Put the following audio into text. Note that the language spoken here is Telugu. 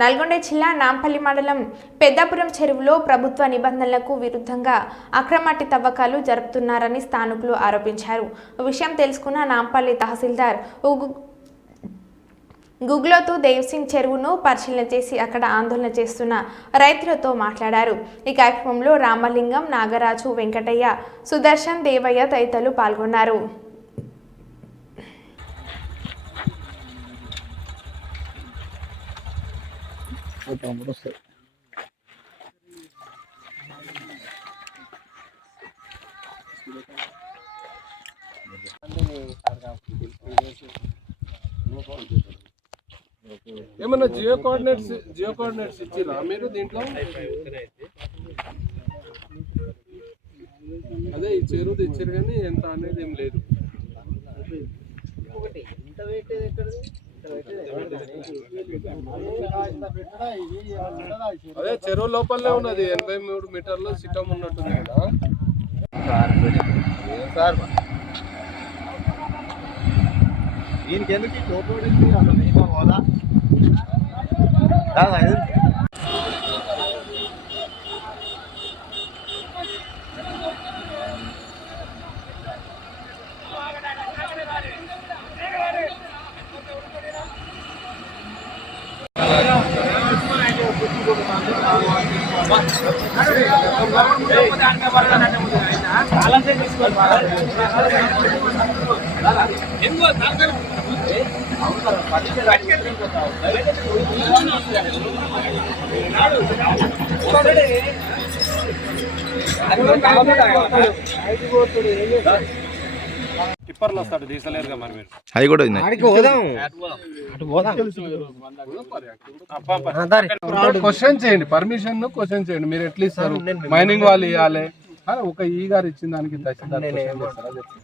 నల్గొండ జిల్లా నాంపల్లి మండలం పెద్దాపురం చెరువులో ప్రభుత్వ నిబంధనలకు విరుద్ధంగా అక్రమట్టి తవ్వకాలు జరుపుతున్నారని స్థానికులు ఆరోపించారు. విషయం తెలుసుకున్న నాంపల్లి తహసీల్దార్ గుగ్లోతు దేవ్సింగ్ చెరువును పరిశీలన చేసి అక్కడ ఆందోళన చేస్తున్న రైతులతో మాట్లాడారు. ఈ కార్యక్రమంలో రామలింగం, నాగరాజు, వెంకటయ్య, సుదర్శన్, దేవయ్య తదితరులు పాల్గొన్నారు. ఏమన్నా జియో కోఆర్డినేట్స్ ఇచ్చిరా మీరు దీంట్లో? అదే ఈ చెరువు ఇచ్చారు కానీ ఎంత అనేది ఏం లేదు. అదే చెరువు లోపలనే ఉన్నది, 83 మీటర్లు సిటం ఉన్నట్టుంది కదా. దీనికి ఎందుకు కోపడింది అసలు హోదా టిప్పర్లు వస్తాడు తీసలేరుగా మరి మీరు. అది కూడా క్వశ్చన్ చేయండి, పర్మిషన్ క్వశ్చన్ చేయండి. మీరు ఎట్లా ఇస్తారు? మైనింగ్ వాళ్ళు ఇవ్వాలి, ఒక ఈ గారు ఇచ్చిన దానికి తహసీల్దార్